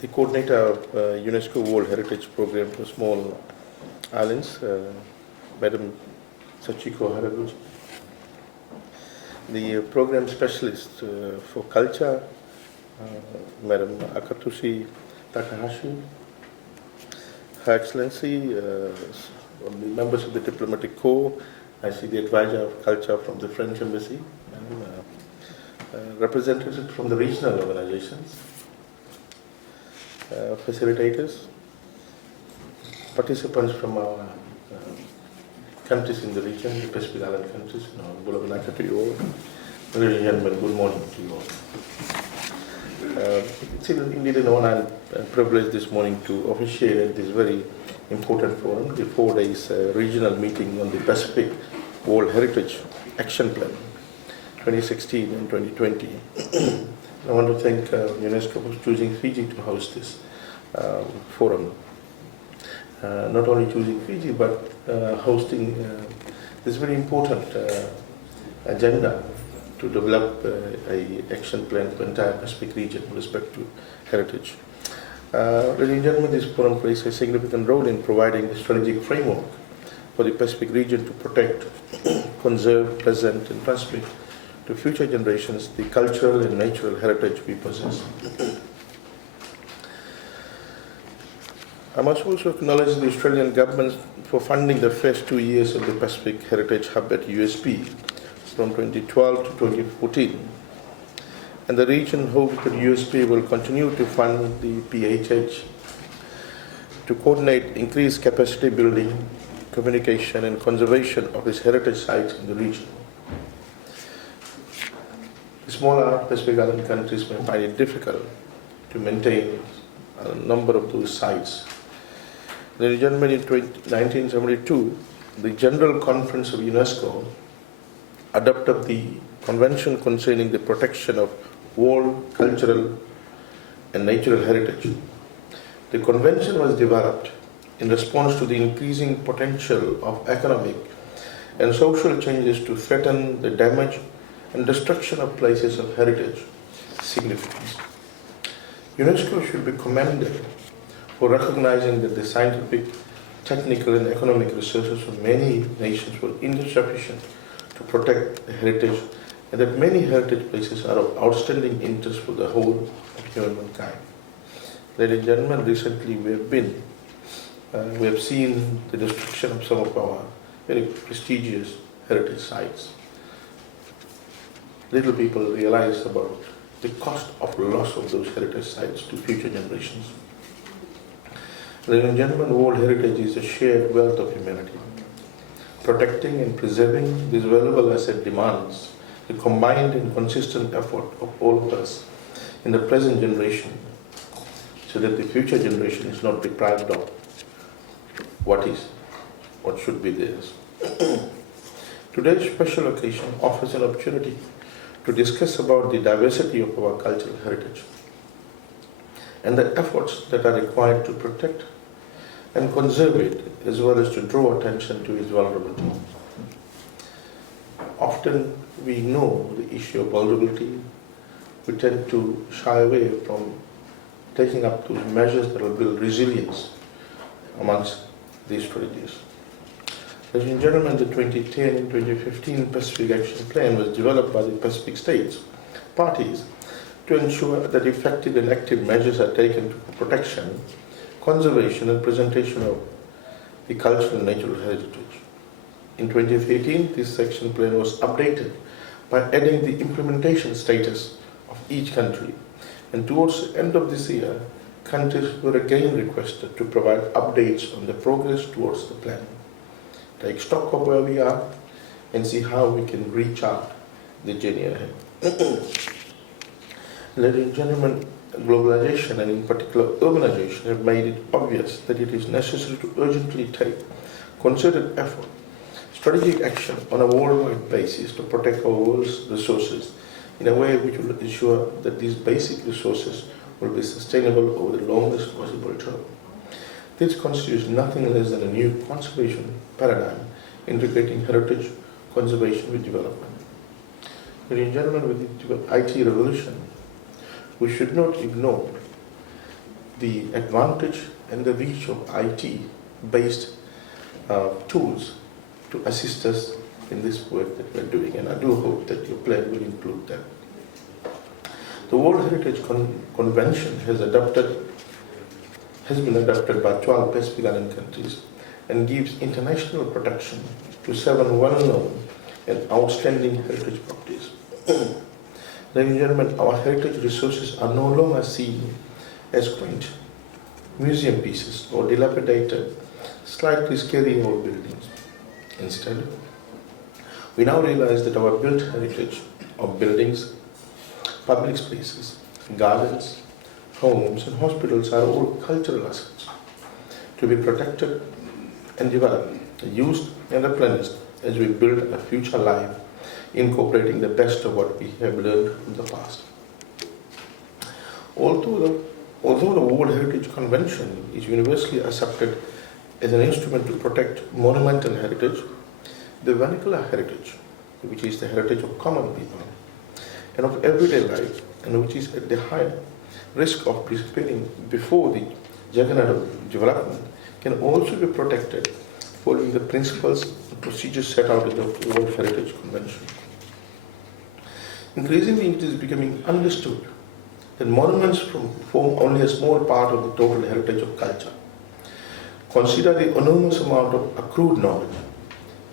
the coordinator of UNESCO World Heritage Program for Small Islands, Madam Sachiko Haraguchi, the program specialist for culture, Madam Akatsushi Takahashi, Her Excellency, the members of the Diplomatic Corps. I see the advisor of culture from the French Embassy, and representatives from the regional organizations, facilitators, participants from our countries in the region, the Pacific Island countries, to you all. Ladies and gentlemen, good morning to you all. It's indeed an honor and privilege this morning to officiate at this very important forum, the 4 days regional meeting on the Pacific World Heritage Action Plan 2016 and 2020. I want to thank UNESCO for choosing Fiji to host this forum. Not only choosing Fiji, but hosting this very important agenda to develop an action plan for the entire Pacific region with respect to heritage. Ladies and gentlemen, this forum plays a significant role in providing the strategic framework for the Pacific region to protect, conserve, present, and transmit to future generations the cultural and natural heritage we possess. I must also acknowledge the Australian government for funding the first 2 years of the Pacific Heritage Hub at USP from 2012 to 2014. And the region hopes that USP will continue to fund the PHH to coordinate increased capacity building, communication, and conservation of its heritage sites in the region. The smaller Pacific Island countries may find it difficult to maintain a number of those sites. Ladies and gentlemen, in 1972, the General Conference of UNESCO adopted the Convention concerning the protection of world cultural and natural heritage. The convention was developed in response to the increasing potential of economic and social changes to threaten the damage and destruction of places of heritage significance. UNESCO should be commended for recognizing that the scientific, technical, and economic resources of many nations were insufficient to protect the heritage, and that many heritage places are of outstanding interest for the whole of humankind. Ladies and gentlemen, recently we have seen the destruction of some of our very prestigious heritage sites. Little people realize about the cost of loss of those heritage sites to future generations. Ladies and gentlemen, world heritage is a shared wealth of humanity. Protecting and preserving this valuable asset demands the combined and consistent effort of all of us in the present generation, so that the future generation is not deprived of what should be theirs. Today's special occasion offers an opportunity to discuss about the diversity of our cultural heritage and the efforts that are required to protect and conserve it, as well as to draw attention to its vulnerability. Often we know the issue of vulnerability. We tend to shy away from taking up those measures that will build resilience amongst these strategies. Ladies and gentlemen, the 2010 and 2015 Pacific Action Plan was developed by the Pacific states parties to ensure that effective and active measures are taken to protection, conservation, and presentation of the cultural and natural heritage. In 2018, this action plan was updated by adding the implementation status of each country. And towards the end of this year, countries were again requested to provide updates on the progress towards the plan. Take stock of where we are and see how we can rechart the journey ahead. Ladies and gentlemen, globalization and in particular urbanization have made it obvious that it is necessary to urgently take concerted effort, strategic action on a worldwide basis to protect our world's resources in a way which will ensure that these basic resources will be sustainable over the longest possible term. This constitutes nothing less than a new conservation paradigm integrating heritage conservation with development. Ladies and gentlemen, with the IT revolution, we should not ignore the advantage and the reach of IT-based tools to assist us in this work that we're doing, and I do hope that your plan will include that. The World Heritage Convention has been adopted by 12 Pacific Island countries and gives international protection to 7 well-known and outstanding heritage properties. Ladies and gentlemen, our heritage resources are no longer seen as quaint museum pieces or dilapidated, slightly scary old buildings. Instead, we now realize that our built heritage of buildings, public spaces, gardens, homes and hospitals are all cultural assets to be protected and developed, used and replenished as we build a future life incorporating the best of what we have learned from the past. Although the World Heritage Convention is universally accepted as an instrument to protect monumental heritage, the vernacular heritage, which is the heritage of common people and of everyday life, and which is at the high risk of disappearing before the juggernaut of development, can also be protected following the principles and procedures set out in the World Heritage Convention. Increasingly, it is becoming understood that monuments form only a small part of the total heritage of culture. Consider the enormous amount of accrued knowledge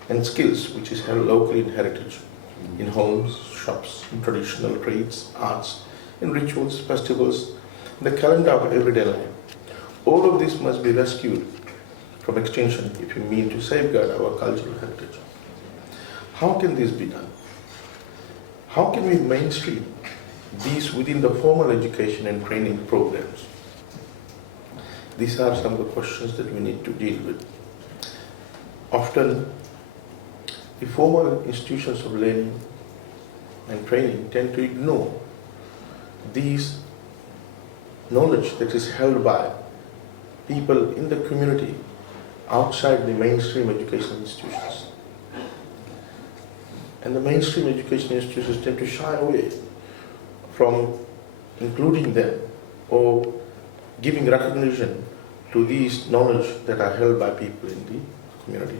and skills which is held locally in heritage, in homes, shops, in traditional trades, arts, in rituals, festivals, in the calendar of everyday life. All of this must be rescued from extinction if we mean to safeguard our cultural heritage. How can this be done? How can we mainstream these within the formal education and training programs? These are some of the questions that we need to deal with. Often, the formal institutions of learning and training tend to ignore these knowledge that is held by people in the community outside the mainstream educational institutions. And the mainstream educational institutions tend to shy away from including them or giving recognition to these knowledge that are held by people in the community.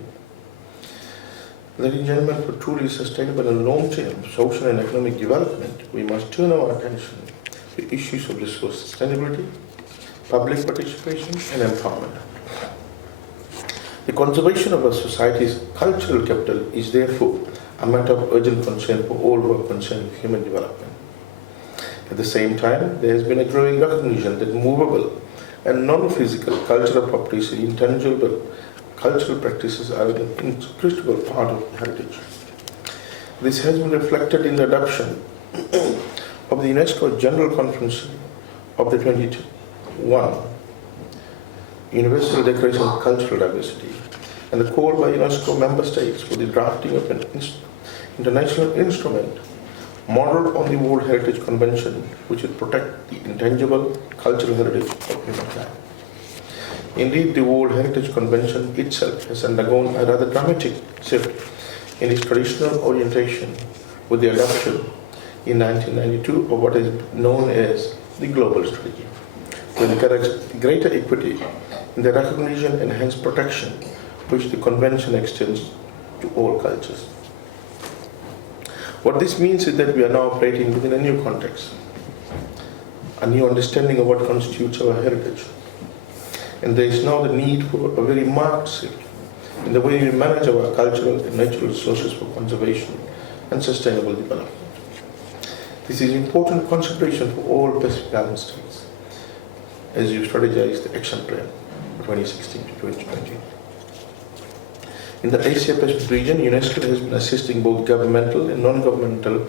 Ladies and gentlemen, for truly sustainable and long-term social and economic development, we must turn our attention to issues of resource sustainability, public participation and empowerment. The conservation of our society's cultural capital is therefore a matter of urgent concern for all who are concerned with human development. At the same time, there has been a growing recognition that movable and non-physical cultural properties and intangible cultural practices are an inextricable part of heritage. This has been reflected in the adoption of the UNESCO General Conference of the 21 Universal Declaration of Cultural Diversity and the call by UNESCO member states for the drafting of an international instrument modeled on the World Heritage Convention, which will protect the intangible cultural heritage of humankind. Indeed, the World Heritage Convention itself has undergone a rather dramatic shift in its traditional orientation with the adoption in 1992 of what is known as the Global Strategy, to encourage greater equity in the recognition and hence protection which the Convention extends to all cultures. What this means is that we are now operating within a new context, a new understanding of what constitutes our heritage. And there is now the need for a very marked shift in the way we manage our cultural and natural resources for conservation and sustainable development. This is an important consideration for all Pacific Island states as you strategize the action plan for 2016 to 2020. In the Asia Pacific region, UNESCO has been assisting both governmental and non-governmental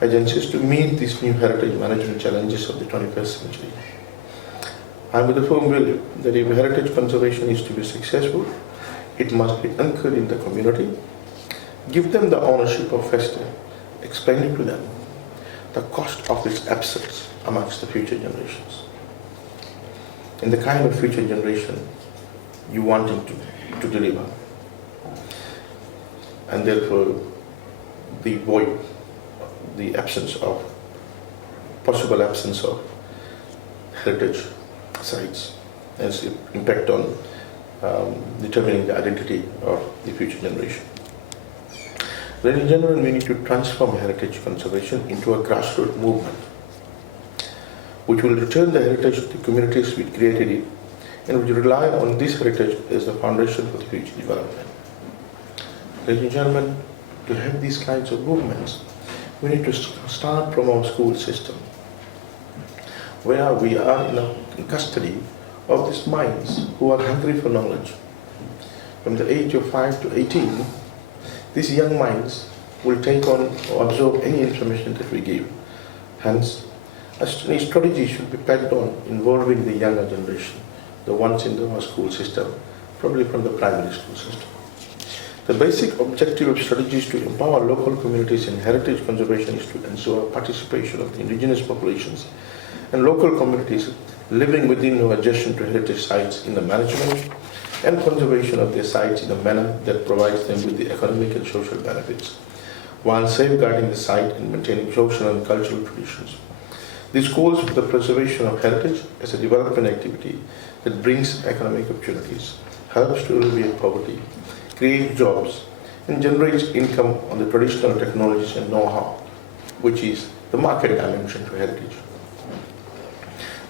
agencies to meet these new heritage management challenges of the 21st century. I am with a firm belief that if heritage conservation is to be successful, it must be anchored in the community, give them the ownership of festival, explaining to them the cost of its absence amongst the future generations, and the kind of future generation you want to deliver. And therefore, the void, the absence of, possible absence of heritage sites and its impact on determining the identity of the future generation. Then in general, we need to transform heritage conservation into a grassroots movement, which will return the heritage to the communities which created it, and which rely on this heritage as the foundation for the future development. Ladies and gentlemen, to have these kinds of movements, we need to start from our school system, where we are in custody of these minds who are hungry for knowledge. From the age of 5 to 18, these young minds will take on or absorb any information that we give. Hence, a strategy should be packed on involving the younger generation, the ones in our school system, probably from the primary school system. The basic objective of strategies to empower local communities in heritage conservation is to ensure participation of the indigenous populations and local communities living within or adjacent to heritage sites in the management and conservation of their sites in a manner that provides them with the economic and social benefits, while safeguarding the site and maintaining social and cultural traditions. This calls for the preservation of heritage as a development activity that brings economic opportunities, helps to alleviate poverty, creates jobs, and generates income on the traditional technologies and know-how, which is the market dimension to heritage.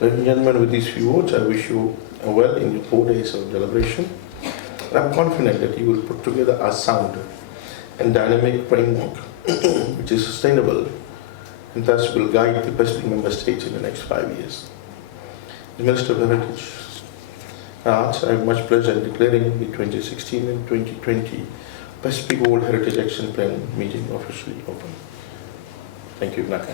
Ladies and gentlemen, with these few words, I wish you well in your 4 days of deliberation. And I'm confident that you will put together a sound and dynamic framework which is sustainable and thus will guide the Pacific member states in the next 5 years. The Minister of Heritage Arts, I have much pleasure in declaring the 2016 and 2020 Pacific World Heritage Action Plan meeting officially open. Thank you, Naka.